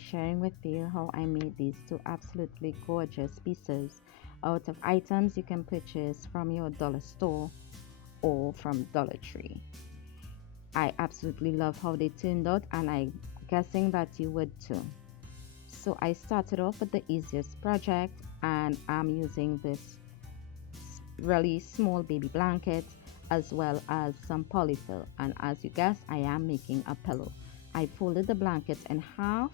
sharing with you how I made these two absolutely gorgeous pieces out of items you can purchase from your dollar store or from Dollar Tree. I absolutely love how they turned out, and I'm guessing that you would too. So I started off with the easiest project, and I'm using this really small baby blanket as well as some polyfill, and as you guess, I am making a pillow. I folded the blankets in half,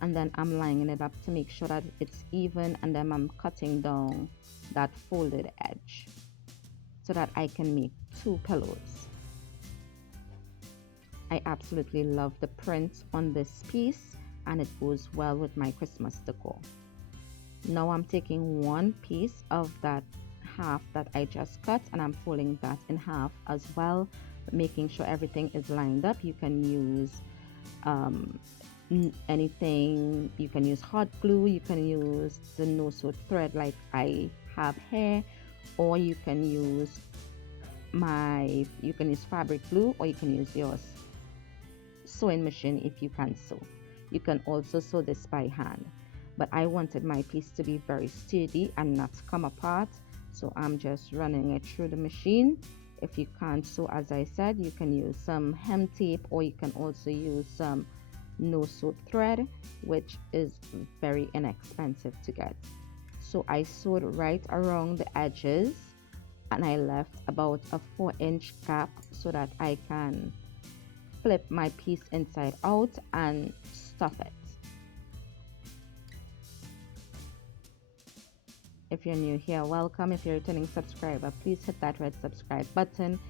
and then I'm lining it up to make sure that it's even, and then I'm cutting down that folded edge so that I can make two pillows. I absolutely love the print on this piece, and it goes well with my Christmas decor. Now I'm taking one piece of that half that I just cut, and I'm folding that in half as well, making sure everything is lined up. You can use anything. You can use hot glue, you can use the no sew thread like I have here, or you can use fabric glue, or you can use your sewing machine if you can sew. You can also sew this by hand, but I wanted my piece to be very sturdy and not come apart, so I'm just running it through the machine. If you can't sew, as I said, you can use some hem tape, or you can also use some no sew thread, which is very inexpensive to get. So I sewed right around the edges, and I left about a 4-inch gap so that I can flip my piece inside out and stuff it. If you're new here, welcome. If you're a returning subscriber, please hit that red subscribe button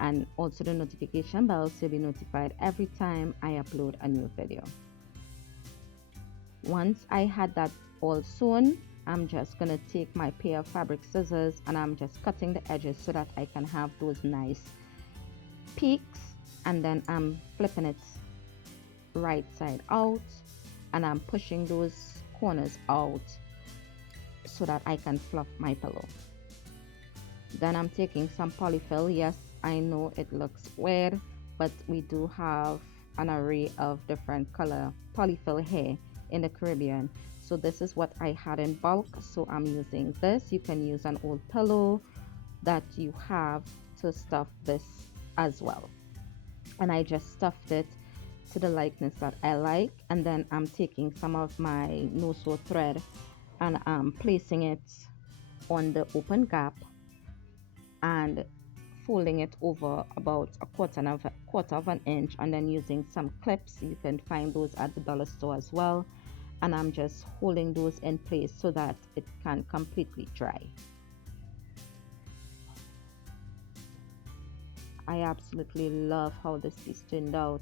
and also the notification bell so you'll be notified every time I upload a new video. Once I had that all sewn, I'm just gonna take my pair of fabric scissors, and I'm just cutting the edges so that I can have those nice peaks, and then I'm flipping it right side out, and I'm pushing those corners out so that I can fluff my pillow. Then I'm taking some polyfill. Yes, I know it looks weird, but we do have an array of different color polyfill here in the Caribbean. So this is what I had in bulk, so I'm using this. You can use an old pillow that you have to stuff this as well. And I just stuffed it to the likeness that I like, and then I'm taking some of my no sew thread and I'm placing it on the open gap and folding it over about a quarter of an inch, and then using some clips. You can find those at the dollar store as well, and I'm just holding those in place so that it can completely dry. I absolutely love how this piece turned out.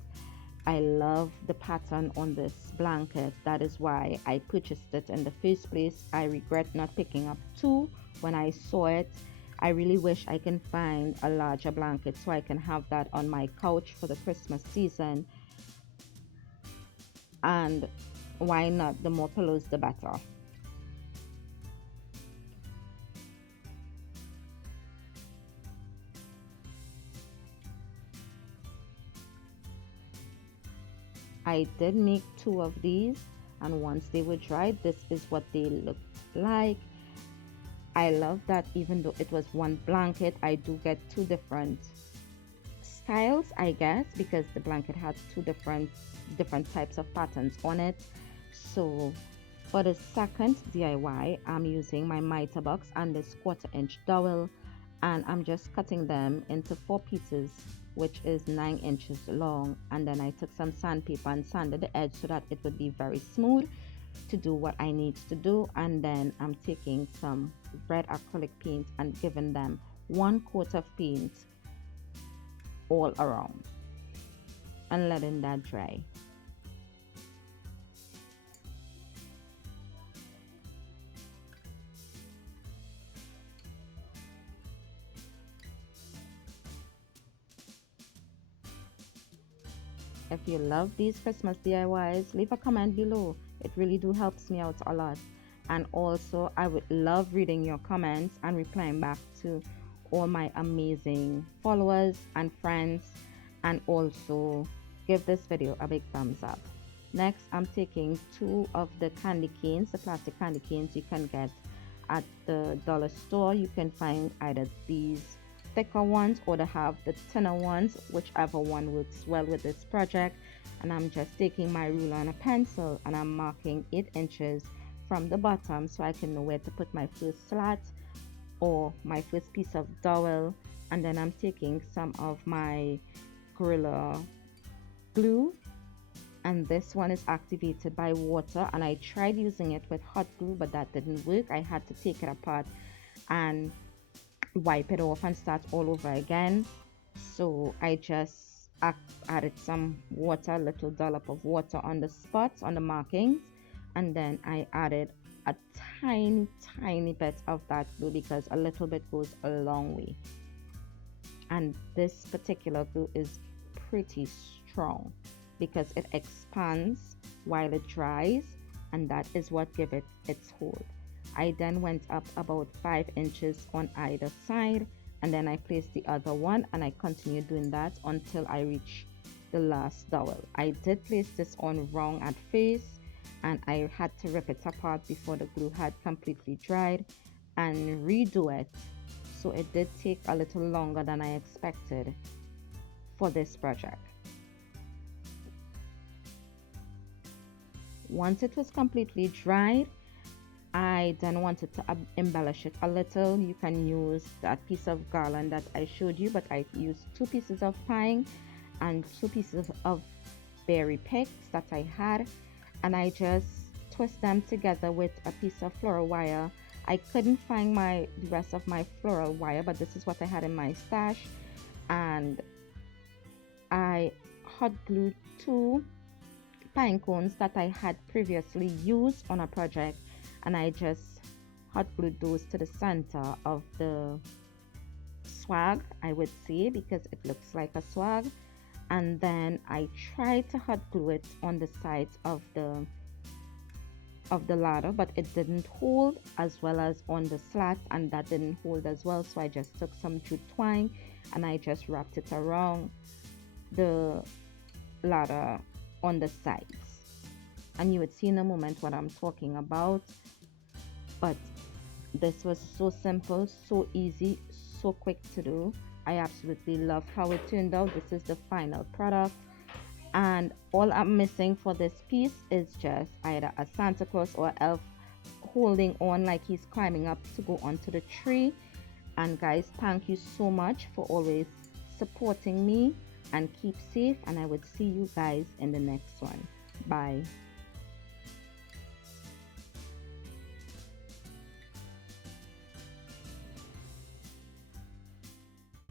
I love the pattern on this blanket. That is why I purchased it in the first place. I regret not picking up two when I saw it. I really wish I can find a larger blanket so I can have that on my couch for the Christmas season. And why not? The more pillows, the better. I did make two of these, and once they were dried, this is what they look like. I love that even though it was one blanket, I do get two different styles, I guess, because the blanket had two different types of patterns on it. So for the second DIY, I'm using my miter box and this 1/4-inch dowel, and I'm just cutting them into 4 pieces, which is 9 inches long, and then I took some sandpaper and sanded the edge so that it would be very smooth to do what I need to do. And then I'm taking some red acrylic paint and giving them 1 coat of paint all around and letting that dry. If you love these Christmas DIYs, leave a comment below. It really do helps me out a lot. And also, I would love reading your comments and replying back to all my amazing followers and friends. And also, give this video a big thumbs up. Next, I'm taking 2 of the candy canes, the plastic candy canes you can get at the dollar store. You can find either these thicker ones or they have the thinner ones, whichever one works well with this project. And I'm just taking my ruler and a pencil and I'm marking 8 inches from the bottom so I can know where to put my first slat or my first piece of dowel. And then I'm taking some of my Gorilla glue, and this one is activated by water, and I tried using it with hot glue but that didn't work. I had to take it apart and wipe it off and start all over again. So I just added some water, a little dollop of water on the spots, on the markings, and then I added a tiny bit of that glue because a little bit goes a long way. And this particular glue is pretty strong because it expands while it dries, and that is what gives it its hold. I then went up about 5 inches on either side, and then I placed the other one and I continued doing that until I reach the last dowel. I did place this on wrong at first and I had to rip it apart before the glue had completely dried and redo it, so it did take a little longer than I expected for this project. Once it was completely dried, I then wanted to embellish it a little. You can use that piece of garland that I showed you, but I used 2 pieces of pine and 2 pieces of berry picks that I had, and I just twist them together with a piece of floral wire. I couldn't find the rest of my floral wire, but this is what I had in my stash, and I hot glued 2 pine cones that I had previously used on a project, and I just hot glued those to the center of the swag, I would say, because it looks like a swag. And then I tried to hot glue it on the sides of the ladder, but it didn't hold, as well as on the slats, and that didn't hold as well. So I just took some jute twine and I just wrapped it around the ladder on the sides, and you would see in a moment what I'm talking about. But this was so simple, so easy, so quick to do. I absolutely love how it turned out. This is the final product, and all I'm missing for this piece is just either a Santa Claus or elf holding on like he's climbing up to go onto the tree. And guys, thank you so much for always supporting me, and keep safe, and I would see you guys in the next one. Bye.